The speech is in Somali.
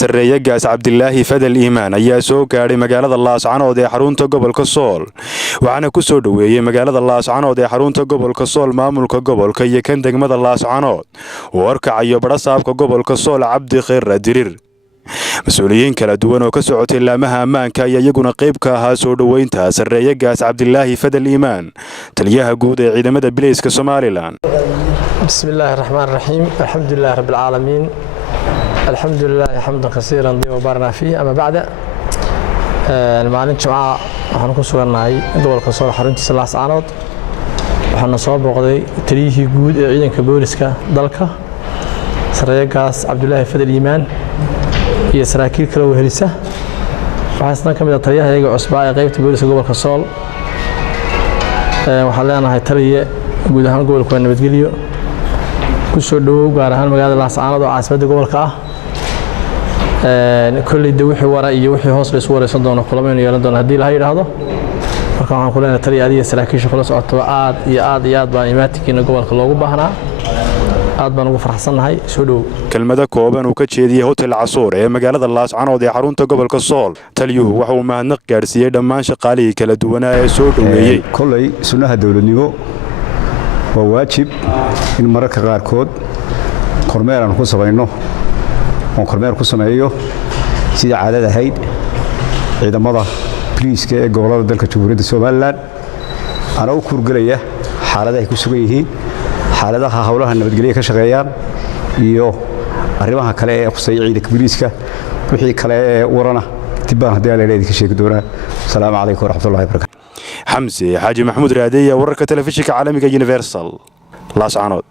sarreeyagaas Cabdilaahi Fadal Iimaan ayaa soo gaadhay magaalada Laascaanood ee xarunta gobolka Sool waxaana ku soo dhaweeyay magaalada Laascaanood ee xarunta gobolka Sool maamulka gobolka iyo kan degmada Laascaanood oo arkayo barasaabka gobolka Sool Cabdi Khayr Dirir مسؤولين kala duwan oo ka socotay laamaha ammaanka ayaa iyaguna qayb ka ahaa soo dhaweynta sarreeyagaas Cabdilaahi Fadal Iimaan taliyaha guud ee ciidamada bilayska Somaliland bismillaahir rahmaanir rahiim alxamdulillaah rabbil caalamiin alxamdulillaah hamdan kaseeran diiwa barna fi ama bacda maalin jumca waxaan ku suganahay gobolka Sool xaruntiisa Laascaanood waxaan soo booqday taliyihii guud ee ciidanka booliska dalka sarreeyagaas Cabdilaahi Fadal Iimaan iyo saraakiil kale oo helisa waxaan ka mid ah taliyaha cusbaa ee qaybta booliska gobolka Sool waxaan leenahay taliye guud ahaan gobolka nabadgelyo ku soo dhawow gaar ahaan magaalada Laascaanood oo caasimadda gobolka ah kulliida wixii wara iyo wixii hoos la isku wareysan doono kulamo yeelan doona hadii la yiraahdo marka waxaan ku leenahay taliye adiga saraakiisha kala socoto aad iyo aad baan imaatikiina gobolka loogu baahnaa aad baan ugu faraxsanahay soo dhaw kelmada kooban uu ka jeediyay hotel Casuur ee magaalada Laascaanood ee xarunta gobolka Sool taliyuhu waxa uu mahadnaq gaarsiiyay dhammaan shaqaalihii kala duwan ee soo dhaweeyay kulay sunaha dawladnimo waa waajib in mararka qaar kood kormeer aan ku sameeyno oo kormeer ku sameeyo sida caadada ahayd ciidamada poliiska ee gobolada dalka Jamhuuriyadda Somaliland ana u kurgalaya xaaladaha ay ku sugan yihiin xaaladaha hawlaha nabadgelyo ka shaqeeyaan iyo arrimaha kale ee khusayay ciidanka booliiska wixii kale ee warana dibaan hadii la leeyahay ka sheegi doonaa salaamu calaykum waraxmatullaahi wabarakaatuh حمزة حاجي محمود رادية ورقة تلفزيون عالمي Universal laascaanood